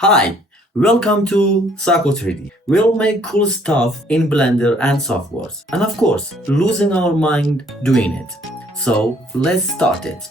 Hi, welcome to Sako 3D. We'll make cool stuff in Blender and softwares, and of course, losing our mind doing it. So let's start it.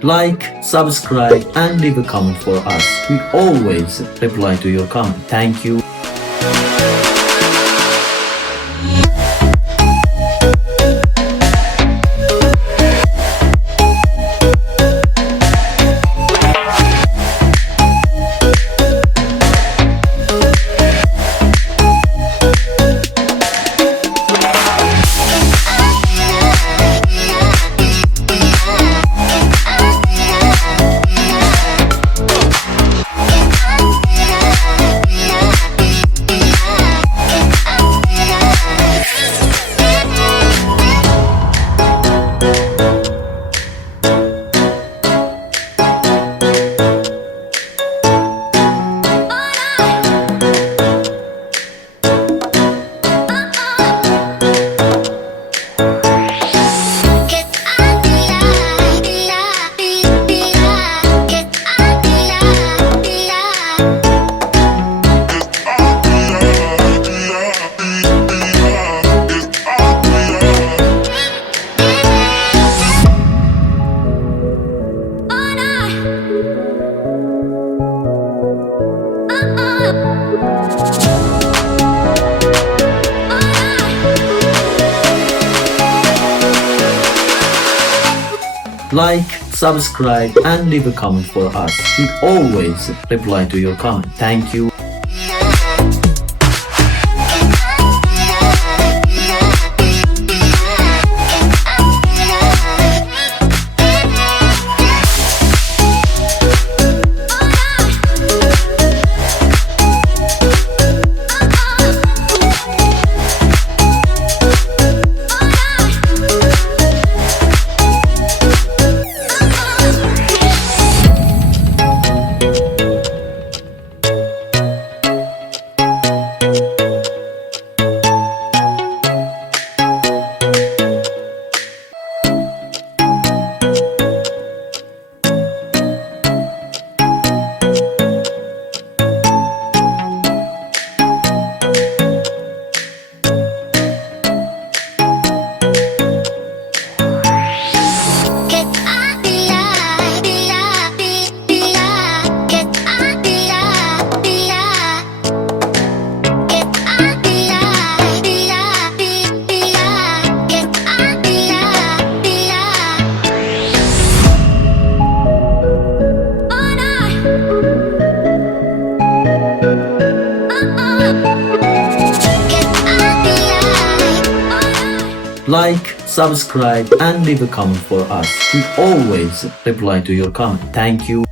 Like, subscribe, and leave a comment for us. We always reply to your comment. Thank you. Like, subscribe, and leave a comment for us. We always reply to your comment. Thank you. Like, subscribe, and leave a comment for us. We always reply to your comment. Thank you.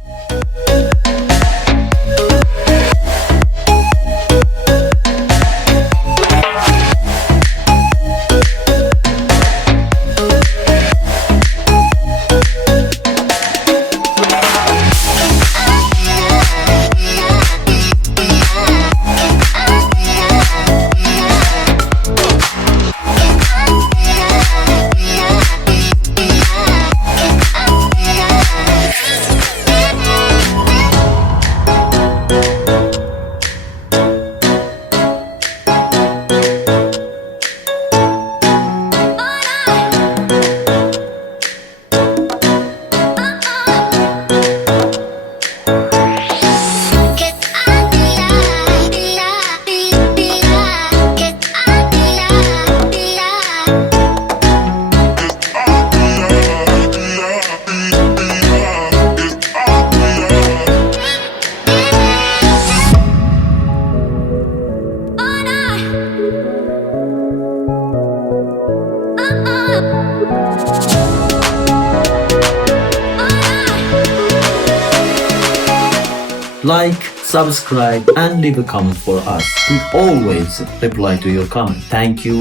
Like, subscribe, and leave a comment for us. We always reply to your comment. Thank you.